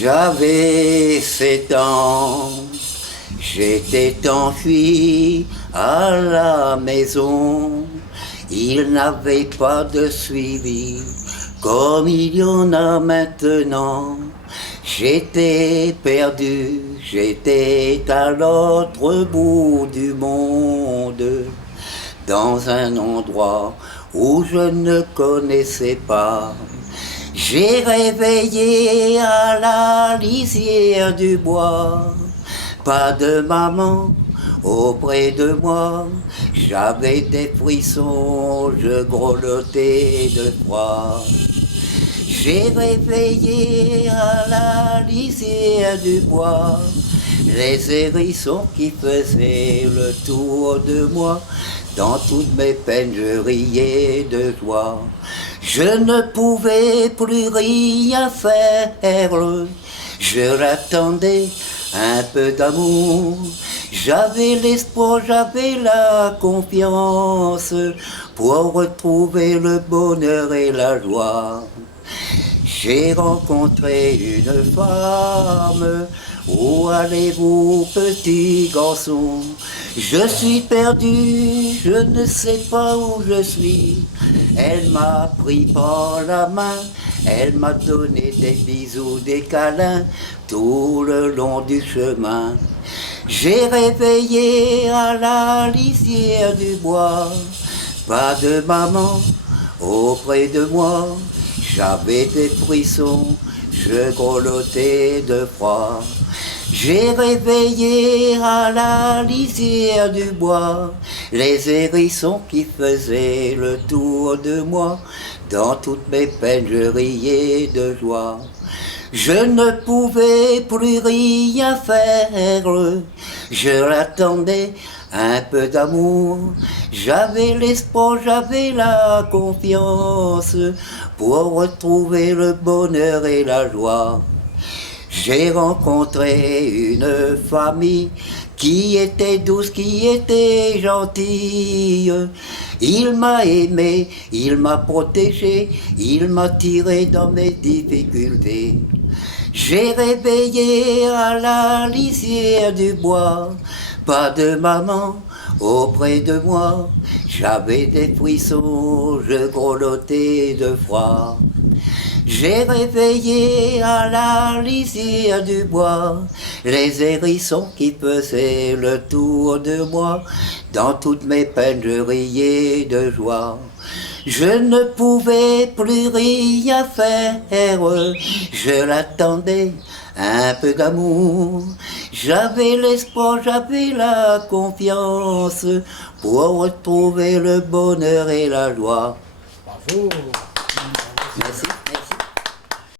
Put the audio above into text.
J'avais 7 ans, j'étais enfui à la maison. Il n'avait pas de suivi comme il y en a maintenant. J'étais perdu, j'étais à l'autre bout du monde, dans un endroit où je ne connaissais pas. J'ai réveillé à la lisière du bois, pas de maman auprès de moi. J'avais des frissons, je grelottais de froid. J'ai réveillé à la lisière du bois les hérissons qui faisaient le tour de moi. Dans toutes mes peines, je riais de joie. Je ne pouvais plus rien faire. Je l'attendais, un peu d'amour. J'avais l'espoir, j'avais la confiance pour retrouver le bonheur et la joie. J'ai rencontré une femme. Où allez-vous, petit garçon? Je suis perdu, je ne sais pas où je suis. Elle m'a pris par la main, elle m'a donné des bisous, des câlins tout le long du chemin. J'ai réveillé à la lisière du bois, pas de maman auprès de moi. J'avais des frissons, je grelottais de froid. J'ai réveillé à la lisière du bois les hérissons qui faisaient le tour de moi. Dans toutes mes peines, je riais de joie. Je ne pouvais plus rien faire. Je l'attendais, un peu d'amour. J'avais l'espoir, j'avais la confiance pour retrouver le bonheur et la joie. J'ai rencontré une famille qui était douce, qui était gentille. Il m'a aimé, il m'a protégé, il m'a tiré dans mes difficultés. J'ai réveillé à la lisière du bois, pas de maman auprès de moi. J'avais des frissons, je grelottais de froid. J'ai réveillé à la lisière du bois les hérissons qui faisaient le tour de moi. Dans toutes mes peines, je riais de joie. Je ne pouvais plus rien faire. Je l'attendais, un peu d'amour. J'avais l'espoir, j'avais la confiance pour retrouver le bonheur et la joie. Bravo. Merci.